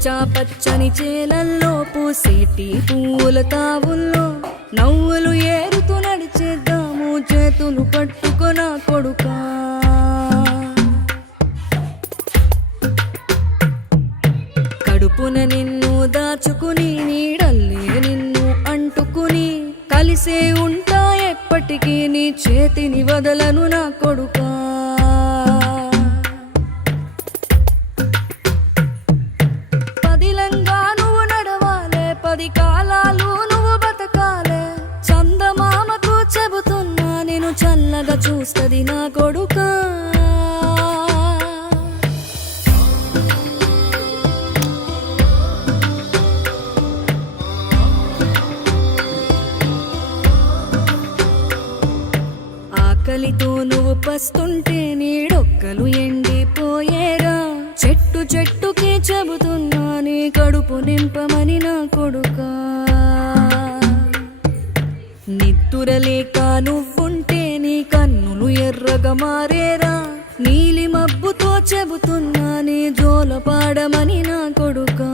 పచ్చా పచ్చని చేలల్లో పూసేటి పూల తావుల్లో నవ్వులు ఏరుతూ నడిచేద్దాము చేతులు పట్టుకొన కొడుకా. కడుపున నిన్ను దాచుకుని నీడల్లే నిన్ను అంటుకుని కలిసే ఉంటా ఎప్పటికీ నీ చేతిని వదలను నా కొడుకా. పదిలంగా నువ్వు నడవాలే, 10 కాలాలు నువ్వు బతకాలే. చందమామకు చెబుతున్నా నేను చల్లగా చూస్తది నా కొడుకా. ఆకలితో నువ్వు పస్తుంటే నీడొక్కలు ఎండిపోయేరా. చెట్టు చెట్టుకి చెబుతున్నా నీ కడుపు నింపమని నా కొడుకా. నిద్దురలేక నువ్వుంటే నీ కన్నులు ఎర్రగా మారేరా. నీలి మబ్బుతో చెబుతున్నా నీ జోల పాడమని నా కొడుకా.